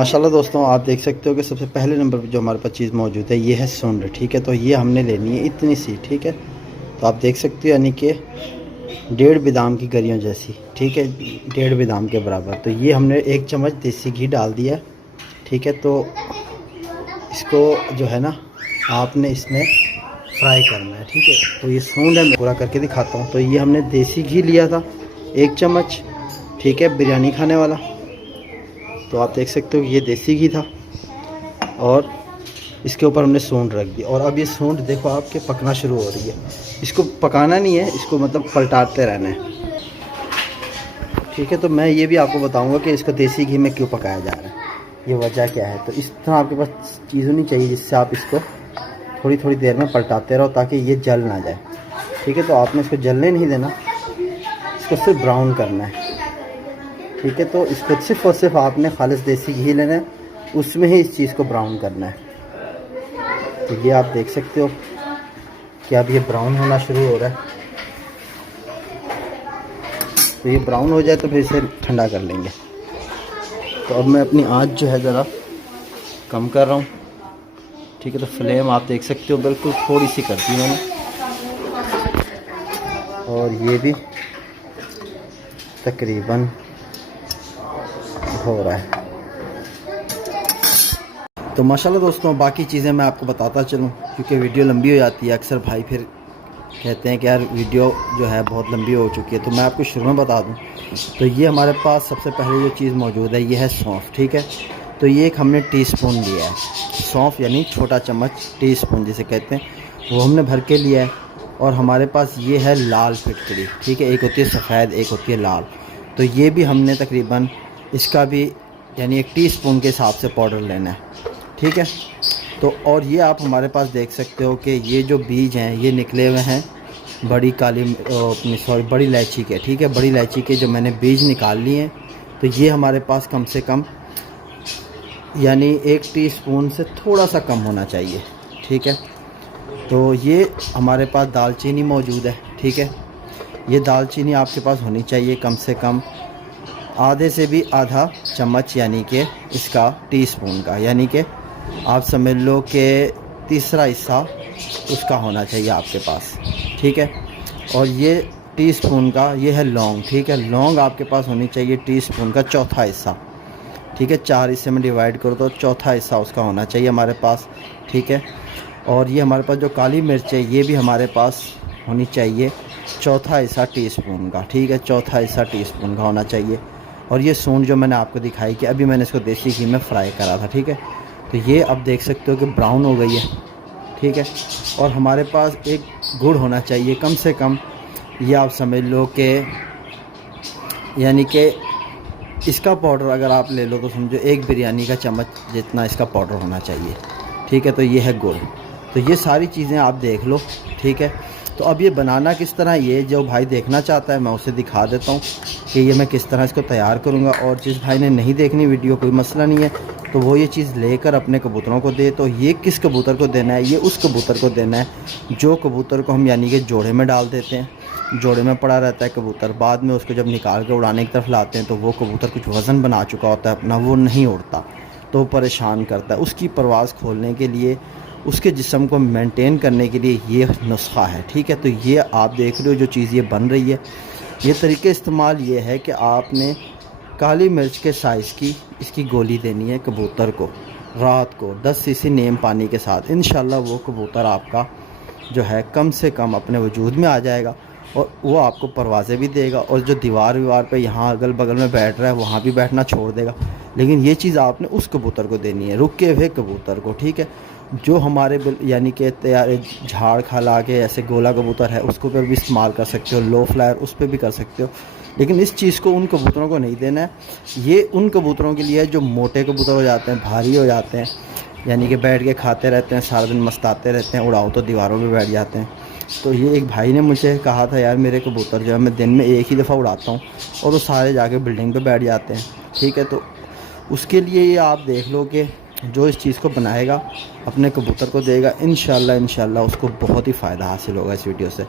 माशाल्लाह दोस्तों, आप देख सकते हो कि सबसे पहले नंबर पर जो हमारे पास चीज़ मौजूद है ये है सूंड। ठीक है, तो ये हमने लेनी है इतनी सी। ठीक है, तो आप देख सकते हो यानी कि 1.5 बादाम की गरियों जैसी। ठीक है, 1.5 बादाम के बराबर। तो ये हमने 1 चम्मच देसी घी डाल दिया। ठीक है, तो इसको जो है ना आपने इसमें फ्राई करना है। ठीक है, तो ये सूंड है, मैं पूरा करके दिखाता हूँ। तो ये हमने देसी घी लिया था 1 चम्मच। ठीक है, बिरयानी खाने वाला। तो आप देख सकते हो ये देसी घी था और इसके ऊपर हमने सूंड रख दी। और अब ये सूंड देखो आपके पकना शुरू हो रही है। इसको पकाना नहीं है, इसको मतलब पलटाते रहना है। ठीक है, तो मैं ये भी आपको बताऊंगा कि इसको देसी घी में क्यों पकाया जा रहा है, ये वजह क्या है। तो इस तरह आपके पास चीज़ होनी चाहिए जिससे आप इसको थोड़ी थोड़ी देर में पलटाते रहो ताकि ये जल ना जाए। ठीक है, तो आपने इसको जलने नहीं देना, इसको सिर्फ ब्राउन करना है। ठीक है, तो इसको सिर्फ और सिर्फ आपने खालिस देसी घी लेना है, उसमें ही इस चीज़ को ब्राउन करना है। तो ये आप देख सकते हो कि अब ये ब्राउन होना शुरू हो रहा है। तो ये ब्राउन हो जाए तो फिर इसे ठंडा कर लेंगे। तो अब मैं अपनी आंच जो है ज़रा कम कर रहा हूँ। ठीक है, तो फ्लेम आप देख सकते हो बिल्कुल थोड़ी सी कर दी मैंने। और ये भी तकरीबन हो रहा है। तो माशाल्लाह दोस्तों, बाकी चीज़ें मैं आपको बताता चलूँ क्योंकि वीडियो लंबी हो जाती है। अक्सर भाई फिर कहते हैं कि यार वीडियो जो है बहुत लंबी हो चुकी है। तो मैं आपको शुरू में बता दूं, तो ये हमारे पास सबसे पहले जो चीज़ मौजूद है ये है सौंफ। ठीक है, तो ये एक हमने टीस्पून लिया है सौंफ, यानी छोटा चम्मच टीस्पून जिसे कहते हैं, वो हमने भर के लिया है। और हमारे पास ये है लाल फिटकरी। ठीक है, एक होती है सफ़ेद, एक होती है लाल। तो ये भी हमने तकरीबन इसका भी यानी 1 टीस्पून के हिसाब से पाउडर लेना है। ठीक है, तो और ये आप हमारे पास देख सकते हो कि ये जो बीज हैं ये निकले हुए हैं बड़ी बड़ी इलायची के। ठीक है, बड़ी इलायची के जो मैंने बीज निकाल लिए हैं। तो ये हमारे पास कम से कम यानी 1 टीस्पून से थोड़ा सा कम होना चाहिए। ठीक है, तो ये हमारे पास दालचीनी मौजूद है। ठीक है, ये दालचीनी आपके पास होनी चाहिए कम से कम आधे से भी आधा चम्मच, यानी कि इसका टीस्पून का, यानी कि आप समझ लो कि तीसरा हिस्सा उसका होना चाहिए आपके पास। ठीक है, और ये टीस्पून का ये है लौंग। ठीक है, लौंग आपके पास होनी चाहिए टीस्पून का चौथा हिस्सा। ठीक है, 4 हिस्से में डिवाइड करो तो चौथा हिस्सा उसका होना चाहिए हमारे पास। ठीक है, और ये हमारे पास जो काली मिर्च है ये भी हमारे पास होनी चाहिए चौथा हिस्सा टीस्पून का। ठीक है, चौथा हिस्सा टीस्पून का होना चाहिए। और ये सूंड जो मैंने आपको दिखाई कि अभी मैंने इसको देसी घी में फ्राई करा था। ठीक है, तो ये अब देख सकते हो कि ब्राउन हो गई है। ठीक है, और हमारे पास एक गुड़ होना चाहिए कम से कम, ये आप समझ लो कि यानी कि इसका पाउडर अगर आप ले लो तो समझो 1 बिरयानी का चम्मच जितना इसका पाउडर होना चाहिए। ठीक है, तो ये है गुड़। तो ये सारी चीज़ें आप देख लो। ठीक है, तो अब ये बनाना किस तरह, ये जो भाई देखना चाहता है मैं उसे दिखा देता हूँ कि ये मैं किस तरह इसको तैयार करूँगा। और जिस भाई ने नहीं देखनी वीडियो कोई मसला नहीं है, तो वो ये चीज़ लेकर अपने कबूतरों को दे। तो ये किस कबूतर को देना है, ये उस कबूतर को देना है जो कबूतर को हम यानी कि जोड़े में डाल देते हैं। जोड़े में पड़ा रहता है कबूतर, बाद में उसको जब निकाल के उड़ाने की तरफ लाते हैं तो वो कबूतर कुछ वज़न बना चुका होता है अपना, वो नहीं उड़ता तो वो परेशान करता है। उसकी परवाज़ खोलने के लिए, उसके जिस्म को मेंटेन करने के लिए ये नुस्खा है। ठीक है, तो ये आप देख रहे हो जो चीज़ ये बन रही है, ये तरीके इस्तेमाल ये है कि आपने काली मिर्च के साइज़ की इसकी गोली देनी है कबूतर को रात को 10 सीसी नीम पानी के साथ। इंशाल्लाह वो कबूतर आपका जो है कम से कम अपने वजूद में आ जाएगा और वो आपको परवाज़ें भी देगा। और जो दीवार पे यहाँ अगल बगल में बैठ रहा है वहाँ भी बैठना छोड़ देगा। लेकिन ये चीज़ आपने उस कबूतर को देनी है, रुके हुए कबूतर को। ठीक है, जो हमारे यानी कि तैयार झाड़ खा के ऐसे गोला कबूतर है उसको पर भी इस्तेमाल कर सकते हो, लो फ्लायर उस पर भी कर सकते हो। लेकिन इस चीज़ को उन कबूतरों को नहीं देना है। ये उन कबूतरों के लिए है जो मोटे कबूतर हो जाते हैं, भारी हो जाते हैं, यानी कि बैठ के खाते रहते हैं, सारा दिन मस्ताते रहते हैं, उड़ाओ तो दीवारों पे बैठ जाते हैं। तो ये एक भाई ने मुझे कहा था यार मेरे कबूतर जो है मैं दिन में एक ही दफ़ा उड़ाता हूँ और वो सारे जाके बिल्डिंग पे बैठ जाते हैं। ठीक है, तो उसके लिए ये आप देख लो कि जो इस चीज़ को बनाएगा अपने कबूतर को देगा, इंशाल्लाह उसको बहुत ही फ़ायदा हासिल होगा इस वीडियो से।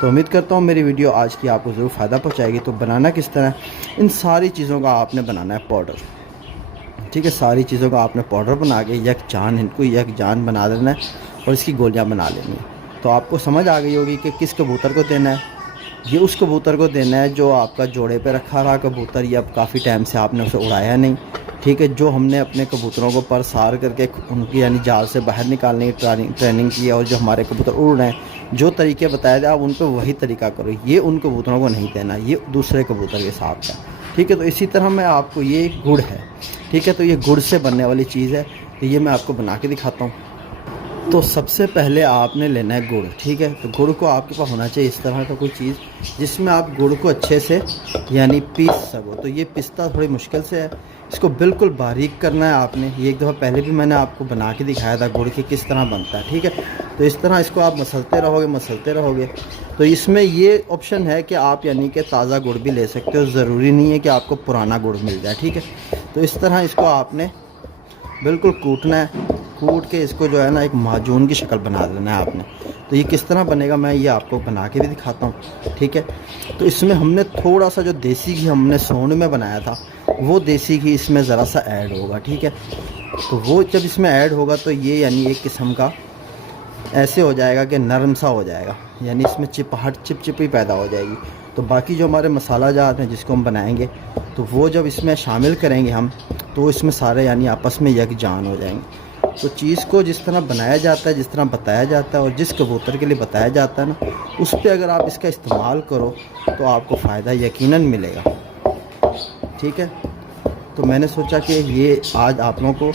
तो उम्मीद करता हूँ मेरी वीडियो आज की आपको ज़रूर फ़ायदा पहुँचाएगी। तो बनाना किस तरह, इन सारी चीज़ों का आपने बनाना है पाउडर। ठीक है। सारी चीज़ों का आपने पाउडर बना के इनको यकजान बना देना है और इसकी गोलियां बना लेनी है। तो आपको समझ आ गई होगी कि किस कबूतर को देना है। ये उस कबूतर को देना है जो आपका जोड़े पे रखा रहा कबूतर, ये अब काफ़ी टाइम से आपने उसे उड़ाया नहीं, ठीक है। जो हमने अपने कबूतरों को परसार करके उनकी यानी जाल से बाहर निकालने की ट्रेनिंग की है, और जो हमारे कबूतर उड़ रहे हैं जो तरीके बताए थे आप उन पर वही तरीका करो। ये उन कबूतरों को नहीं देना, ये दूसरे कबूतर के साथ है, ठीक है। तो इसी तरह मैं आपको, ये गुड़ है, ठीक है। तो ये गुड़ से बनने वाली चीज़ है, तो ये मैं आपको बना के दिखाता हूँ। तो सबसे पहले आपने लेना है गुड़, ठीक है। तो गुड़ को आपके पास होना चाहिए इस तरह का कोई चीज़ जिसमें आप गुड़ को अच्छे से यानी पीस सको। तो ये पिसता थोड़ी मुश्किल से है, इसको बिल्कुल बारीक करना है आपने। ये एक दफ़ा पहले भी मैंने आपको बना के दिखाया था गुड़ की किस तरह बनता है, ठीक है। तो इस तरह इसको आप मसलते रहोगे। तो इसमें ये ऑप्शन है कि आप यानी कि ताज़ा गुड़ भी ले सकते हो, ज़रूरी नहीं है कि आपको पुराना गुड़ मिल जाए, ठीक है। तो इस तरह इसको आपने बिल्कुल कूटना है, कूट के इसको जो है ना एक माजून की शक्ल बना देना है आपने। तो ये किस तरह बनेगा मैं ये आपको बना के भी दिखाता हूँ, ठीक है। तो इसमें हमने थोड़ा सा जो देसी घी हमने सोंड में बनाया था वो देसी घी इसमें ज़रा सा ऐड होगा, ठीक है। तो वो जब इसमें ऐड होगा तो ये यानी एक किस्म का ऐसे हो जाएगा कि नरम सा हो जाएगा, यानी इसमें चिपचिपी पैदा हो जाएगी। तो बाकी जो हमारे मसाला जात हैं जिसको हम बनाएंगे तो वो जब इसमें शामिल करेंगे हम, तो इसमें सारे यानी आपस में यकजान हो जाएंगे। तो चीज़ को जिस तरह बनाया जाता है, जिस तरह बताया जाता है और जिस कबूतर के लिए बताया जाता है ना, उस पर अगर आप इसका इस्तेमाल करो तो आपको फ़ायदा यकीनन मिलेगा, ठीक है। तो मैंने सोचा कि ये आज आप लोगों को,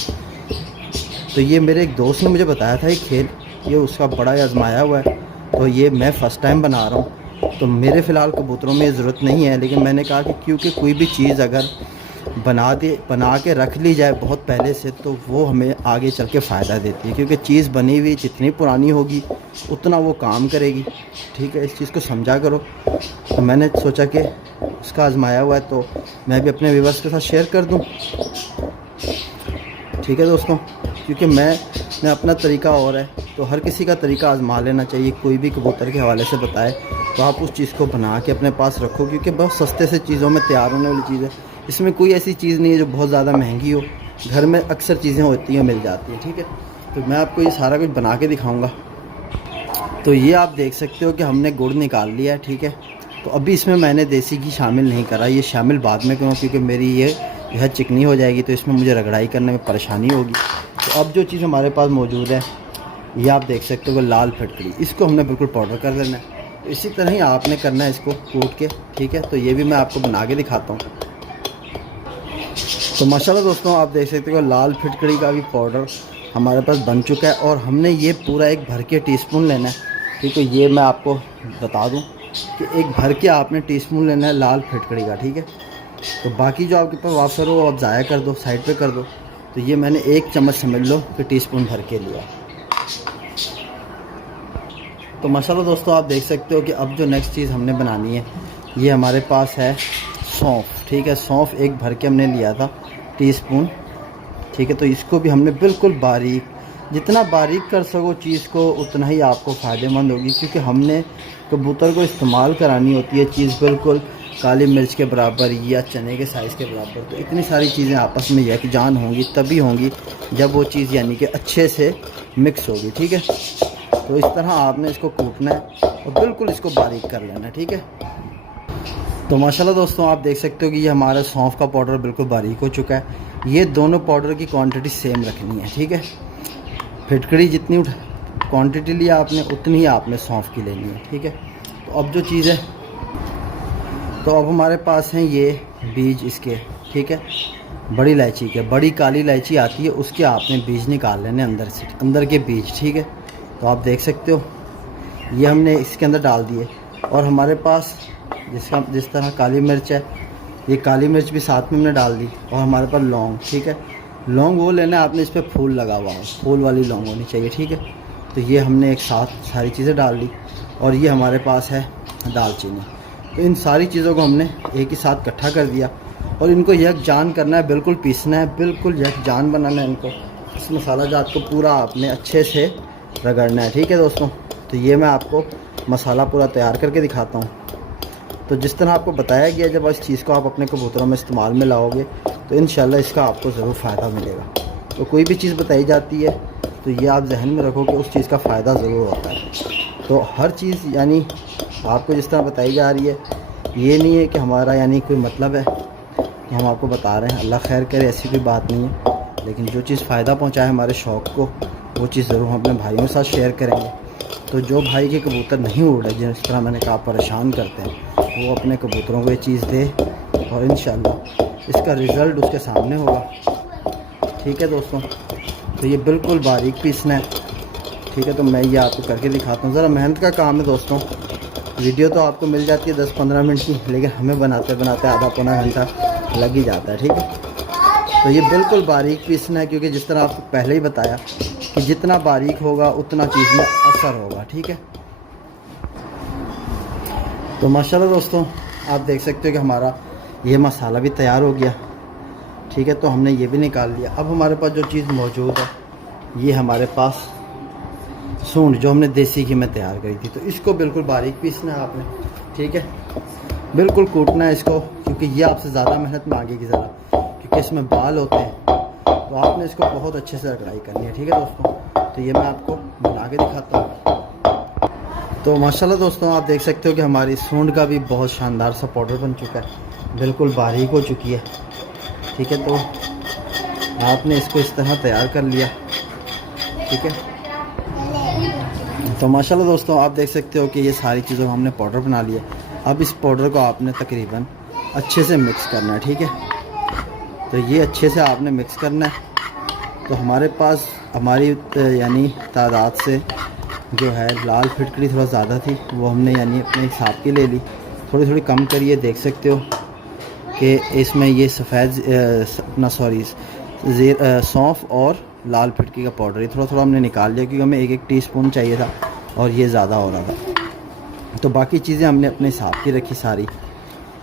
तो ये मेरे एक दोस्त ने मुझे बताया था ये खेल, ये उसका बड़ा आजमाया हुआ है, तो ये मैं फ़र्स्ट टाइम बना रहा हूँ। तो मेरे फ़िलहाल कबूतरों में ये ज़रूरत नहीं है, लेकिन मैंने कहा कि क्योंकि कोई भी चीज़ अगर बना के रख ली जाए बहुत पहले से तो वो हमें आगे चल के फ़ायदा देती है, क्योंकि चीज़ बनी हुई जितनी पुरानी होगी उतना वो काम करेगी, ठीक है। इस चीज़ को समझा करो। तो मैंने सोचा कि उसका आजमाया हुआ है तो मैं भी अपने व्यूअर्स के साथ शेयर कर दूं, ठीक है दोस्तों। क्योंकि मैं अपना तरीका और है, तो हर किसी का तरीका आजमा लेना चाहिए। कोई भी कबूतर के हवाले से बताए तो आप उस चीज़ को बना के अपने पास रखो, क्योंकि बहुत सस्ते से चीज़ों में तैयार होने वाली चीज़ है। इसमें कोई ऐसी चीज़ नहीं है जो बहुत ज़्यादा महंगी हो, घर में अक्सर चीज़ें होती हैं, मिल जाती हैं, ठीक है। तो मैं आपको ये सारा कुछ बना के दिखाऊंगा। तो ये आप देख सकते हो कि हमने गुड़ निकाल लिया है, ठीक है। तो अभी इसमें मैंने देसी घी शामिल नहीं करा, ये शामिल बाद में करूँ क्योंकि मेरी ये जो है चिकनी हो जाएगी, तो इसमें मुझे रगड़ाई करने में परेशानी होगी। तो अब जो चीज़ हमारे पास मौजूद है ये आप देख सकते हो लाल फिटकड़ी, इसको हमने बिल्कुल पाउडर कर लेना है। तो इसी तरह ही आपने करना है इसको कूट के, ठीक है। तो ये भी मैं आपको बना के दिखाता हूँ। तो माशाल्लाह दोस्तों आप देख सकते हो लाल फिटकड़ी का भी पाउडर हमारे पास बन चुका है, और हमने ये पूरा एक भर के टीस्पून लेना है, ठीक है। ये मैं आपको बता दूं कि एक भर के आपने टीस्पून लेना है लाल फिटकड़ी का, ठीक है। तो बाकी जो आपके पास वाफर हो आप ज़ाया कर दो, साइड पे कर दो। तो ये मैंने 1 चम्मच समझ लो कि टीस्पून भर के लिया। तो माशाल्लाह दोस्तों आप देख सकते हो कि अब जो नेक्स्ट चीज़ हमने बनानी है ये हमारे पास है सौंफ, ठीक है। सौंफ 1 भर के हमने लिया था टीस्पून, ठीक है। तो इसको भी हमने बिल्कुल बारीक, जितना बारीक कर सको चीज़ को उतना ही आपको फ़ायदेमंद होगी, क्योंकि हमने कबूतर को इस्तेमाल करानी होती है चीज़ बिल्कुल काली मिर्च के बराबर या चने के साइज़ के बराबर। तो इतनी सारी चीज़ें आपस में यकजान होंगी तभी होंगी जब वो चीज़ यानी कि अच्छे से मिक्स होगी, ठीक है। तो इस तरह आपने इसको कूटना है और बिल्कुल इसको बारीक कर लेना है, ठीक है। तो माशाल्लाह दोस्तों आप देख सकते हो कि ये हमारा सौंफ का पाउडर बिल्कुल बारीक हो चुका है। ये दोनों पाउडर की क्वांटिटी सेम रखनी है, ठीक है। फिटकड़ी जितनी क्वांटिटी लिया आपने उतनी ही आपने सौंफ की लेनी है, ठीक है। तो अब जो चीज़ है, तो अब हमारे पास हैं ये बीज इसके, ठीक है। बड़ी इलायची के, बड़ी काली इलायची आती है उसके आपने बीज निकाल लेने अंदर से, अंदर के बीज, ठीक है। तो आप देख सकते हो ये हमने इसके अंदर डाल दिए, और हमारे पास जिस तरह काली मिर्च है ये काली मिर्च भी साथ में हमने डाल दी, और हमारे पास लौंग, ठीक है। लौंग वो लेना है आपने, इस पर फूल लगा हुआ हो, फूल वाली लौंग होनी चाहिए, ठीक है। तो ये हमने एक साथ सारी चीज़ें डाल दी, और ये हमारे पास है दालचीनी। तो इन सारी चीज़ों को हमने एक ही साथ इकट्ठा कर दिया और इनको यकजान करना है, बिल्कुल पीसना है, बिल्कुल यकजान बनाना है इनको। इस मसाला जात को पूरा आपने अच्छे से रगड़ना है, ठीक है दोस्तों। तो ये मैं आपको मसाला पूरा तैयार करके दिखाता हूँ। तो जिस तरह आपको बताया गया, जब इस चीज़ को आप अपने कबूतरों में इस्तेमाल में लाओगे तो इंशाल्लाह इसका आपको ज़रूर फ़ायदा मिलेगा। तो कोई भी चीज़ बताई जाती है तो ये आप जहन में रखो कि उस चीज़ का फ़ायदा ज़रूर होता है। तो हर चीज़ यानी आपको जिस तरह बताई जा रही है, ये नहीं है कि हमारा यानी कोई मतलब है कि हम आपको बता रहे हैं। अल्लाह खैर करे, ऐसी कोई बात नहीं है। लेकिन जो चीज़ फ़ायदा पहुँचाए हमारे शौक़ को, वो चीज़ ज़रूर हम अपने भाइयों के साथ शेयर करेंगे। तो जो भाई के कबूतर नहीं उड़ रहे, जिस तरह मैंने कहा परेशान करते हैं, वो अपने कबूतरों को ये चीज़ दे और इंशाल्लाह इसका रिज़ल्ट उसके सामने होगा। ठीक है दोस्तों, तो ये बिल्कुल बारीक पीसना है। ठीक है, तो मैं ये आपको करके दिखाता हूँ। ज़रा मेहनत का काम है दोस्तों। वीडियो तो आपको मिल जाती है 10-15 मिनट की, लेकिन हमें बनाते बनाते आधा पौना घंटा लग ही जाता है। ठीक है, तो ये बिल्कुल बारीक पीसना है, क्योंकि जिस तरह आपको पहले ही बताया कि जितना बारीक होगा उतना चीज़ में असर होगा। ठीक है, तो माशाल्लाह दोस्तों आप देख सकते हो कि हमारा ये मसाला भी तैयार हो गया। ठीक है, तो हमने ये भी निकाल लिया। अब हमारे पास जो चीज़ मौजूद है, ये हमारे पास सूंड जो हमने देसी घी में तैयार करी थी, तो इसको बिल्कुल बारीक पीसना है आपने। ठीक है, बिल्कुल कूटना है इसको, क्योंकि ये आपसे ज़्यादा मेहनत मांगेगी ज़रा, क्योंकि इसमें बाल होते हैं। तो आपने इसको बहुत अच्छे से कढ़ाई करनी है। ठीक है दोस्तों, तो ये मैं आपको बना के दिखाता हूँ। तो माशाल्लाह दोस्तों आप देख सकते हो कि हमारी सूंड का भी बहुत शानदार सा पाउडर बन चुका है, बिल्कुल बारीक हो चुकी है। ठीक है, तो आपने इसको इस तरह तैयार कर लिया। ठीक है, तो माशाल्लाह दोस्तों आप देख सकते हो कि ये सारी चीज़ों का हमने पाउडर बना लिया। अब इस पाउडर को आपने तकरीबन अच्छे से मिक्स करना है। ठीक है, तो ये अच्छे से आपने मिक्स करना है। तो हमारे पास हमारी यानी तादाद से जो है लाल फिटकरी थोड़ा ज़्यादा थी, वो हमने यानी अपने हिसाब की ले ली। थोड़ी थोड़ी कम करिए, देख सकते हो कि इसमें ये सफ़ेद अपना सौंफ और लाल फिटकी का पाउडर, ये थोड़ा थोड़ा हमने निकाल लिया, क्योंकि हमें 1-1 टीस्पून चाहिए था और ये ज़्यादा हो रहा था। तो बाकी चीज़ें हमने अपने हिसाब की रखी सारी।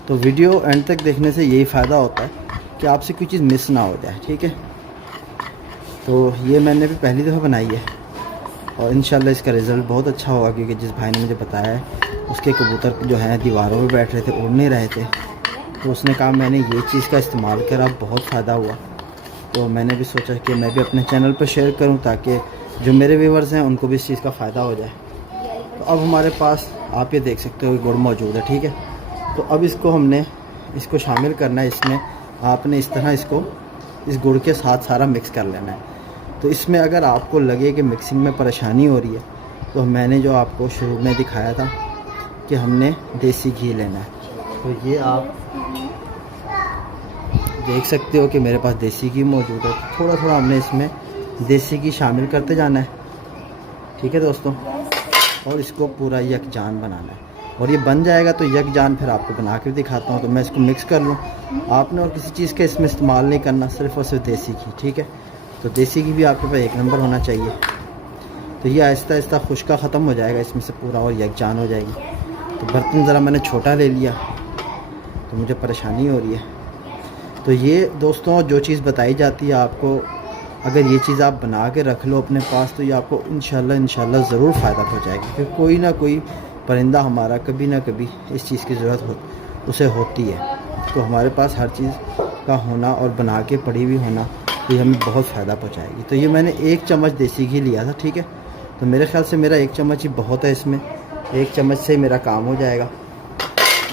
तो वीडियो एंड तक देखने से यही फ़ायदा होता है कि आपसे कोई चीज़ मिस ना हो जाए। ठीक है, तो ये मैंने भी पहली दफ़ा बनाई है और इंशाल्लाह इसका रिज़ल्ट बहुत अच्छा होगा, क्योंकि जिस भाई ने मुझे बताया है उसके कबूतर जो हैं दीवारों पे बैठ रहे थे, उड़ नहीं रहे थे। तो उसने कहा मैंने ये चीज़ का इस्तेमाल करा, बहुत फ़ायदा हुआ। तो मैंने भी सोचा कि मैं भी अपने चैनल पर शेयर करूं, ताकि जो मेरे व्यूवर्स हैं उनको भी इस चीज़ का फ़ायदा हो जाए। तो अब हमारे पास आप ये देख सकते हो कि गुड़ मौजूद है। ठीक है, तो अब इसको शामिल करना है इसमें। आपने इस तरह इसको इस गुड़ के साथ सारा मिक्स कर लेना है। तो इसमें अगर आपको लगे कि मिक्सिंग में परेशानी हो रही है, तो मैंने जो आपको शुरू में दिखाया था कि हमने देसी घी लेना है, तो ये आप देख सकते हो कि मेरे पास देसी घी मौजूद है। थोड़ा थोड़ा हमने इसमें देसी घी शामिल करते जाना है। ठीक है दोस्तों, और इसको पूरा यकजान बनाना है। और ये बन जाएगा तो यकजान फिर आपको बना के दिखाता हूँ। तो मैं इसको मिक्स कर लूँ। आपने और किसी चीज़ का इसमें इस्तेमाल नहीं करना, सिर्फ़ और सिर्फ देसी घी। ठीक है, तो देसी घी भी आपके पास 1 नंबर होना चाहिए। तो ये आहिस्ता आहिस्ता खुश्का ख़त्म हो जाएगा इसमें से पूरा, और यकजान हो जाएगी। तो बर्तन ज़रा मैंने छोटा ले लिया, तो मुझे परेशानी हो रही है। तो ये दोस्तों जो चीज़ बताई जाती है आपको, अगर ये चीज़ आप बना के रख लो अपने पास, तो ये आपको इंशाल्लाह ज़रूर फ़ायदा पहुँचाएगी। क्योंकि कोई ना कोई परिंदा हमारा कभी ना कभी इस चीज़ की ज़रूरत उसे होती है। तो हमारे पास हर चीज़ का होना और बना के पड़ी हुई होना, तो ये हमें बहुत फ़ायदा पहुँचाएगी। तो ये मैंने 1 चम्मच देसी घी लिया था। ठीक है, तो मेरे ख्याल से मेरा 1 चम्मच ही बहुत है। इसमें 1 चम्मच से मेरा काम हो जाएगा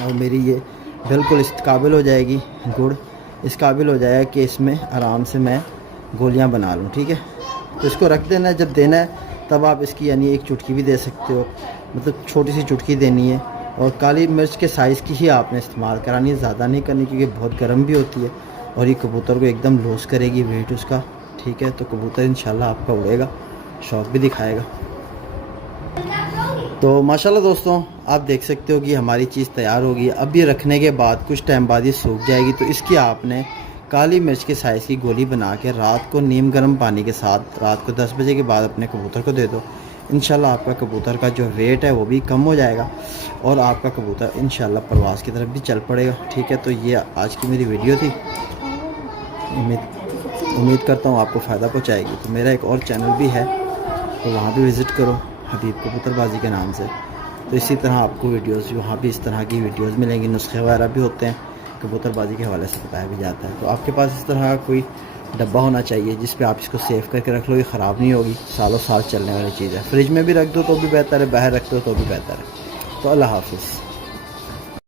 और मेरी ये बिल्कुल इस काबिल हो जाएगी, गुड़ इस काबिल हो जाएगा कि इसमें आराम से मैं गोलियां बना लूं। ठीक है, तो इसको रख देना है। जब देना है तब आप इसकी यानी 1 चुटकी भी दे सकते हो, मतलब छोटी सी चुटकी देनी है। और काली मिर्च के साइज़ की ही आपने इस्तेमाल करानी है, ज़्यादा नहीं करनी, क्योंकि बहुत गर्म भी होती है और ये कबूतर को एकदम लूज़ करेगी वेट उसका। ठीक है, तो कबूतर इंशाल्लाह आपका उड़ेगा, शौक़ भी दिखाएगा। तो माशाल्लाह दोस्तों आप देख सकते हो कि हमारी चीज़ तैयार होगी। अब ये रखने के बाद कुछ टाइम बाद ये सूख जाएगी। तो इसकी आपने काली मिर्च के साइज़ की गोली बना के रात को नीम गर्म पानी के साथ रात को 10 बजे के बाद अपने कबूतर को दे दो। इंशाल्लाह आपका कबूतर का जो वेट है वो भी कम हो जाएगा और आपका कबूतर इंशाल्लाह परवाज़ की तरफ भी चल पड़ेगा। ठीक है, तो ये आज की मेरी वीडियो थी। उम्मीद करता हूँ आपको फ़ायदा पहुँचाएगी। तो मेरा एक और चैनल भी है, तो वहाँ भी विज़िट करो, हबीब कबूतरबाजी के नाम से। तो इसी तरह आपको वीडियोस वहाँ भी इस तरह की वीडियोस मिलेंगी। नुस्खे वगैरह भी होते हैं कबूतरबाजी के हवाले से बताया भी जाता है। तो आपके पास इस तरह कोई डब्बा होना चाहिए जिस पे आप इसको सेव करके रख लो, ये ख़राब नहीं होगी, सालों साल चलने वाली चीज़ है। फ्रिज में भी रख दो तो भी बेहतर है, बाहर रख दो तो भी बेहतर है। तो अल्लाह हाफ़िज़।